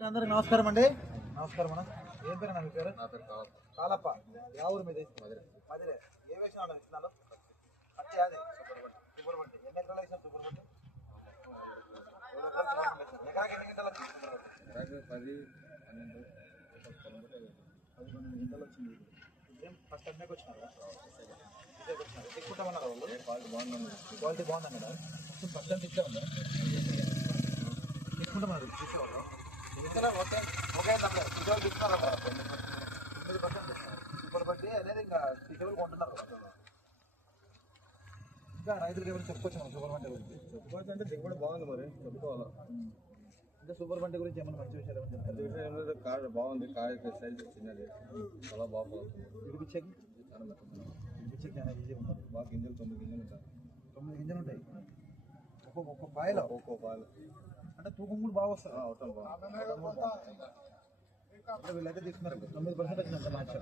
అందరికి నమస్కారం అండి. నమస్కారం అన్న. ఏం పేరు మీ పేరు? నా పేరు కాలప్ప. యా ఊరు మీది? మధుర. మదిరే ఏ వేసిన అన్న విత్తనాలు పచ్చి అదే సూపర్ ఎన్ని ఎకరాలు వేసిన సూపర్ బండి ఏడు ఎకరాలు సూపర్ బండి వేశారు. ఎకరాకి ఎన్ని గంటలు వచ్చింది సూపర్ ఎకరాకి పది పన్నెండు పది పన్నెండు గంటలు వచ్చింది ఏం ఫస్ట్ అన్నకి వచ్చినారా? వచ్చినారు ఎక్కుంటామన్నారు వాళ్ళు క్వాలిటీ బాగుంది క్వాలిటీ బాగుంది. కదా ఫస్ట్ టైం ఇచ్చే ఉందా తీసుకుంటామన్నారు తీసేవాళ్ళు ఇతర ఒకే ఒకే తొమ్మిది పర్సెంట్ బట్టి అనేది ఇంకా ఇతరులు కొంటున్నారు. ఇంకా రైతులకు ఏమైనా చెప్పుకోవచ్చు సూపర్ బండి గురించి? చెప్పుకోవచ్చు అంటే దిగుబడి బాగుంది మరి. చెప్పుకోవాలా? అంటే సూపర్ బండి గురించి ఏమైనా మంచి విషయాలు ఏమైనా చెప్తారు? విషయం బాగుంది. కాయ సైజ్ చిన్నది. చాలా బాగా పోతుంది. విడిపించేకి చాలా మెత్తగా విడిపించేకి చాలా ఈజీగా ఉంటుంది. బాగా గింజలు తొమ్మిది గింజలు ఉంటాయి. తొమ్మిది గింజలు ఉంటాయి. ఒక్కొక్క ఒక్క పాయలో ఒక్కో పాలు అంటే తూకం కూడా బాగా వస్తుంది. అవటం బాగుంది. వీళ్ళైతే తీసుకున్నారు. తొమ్మిది పర్సెంట్ వచ్చిందంట మ్యాచ్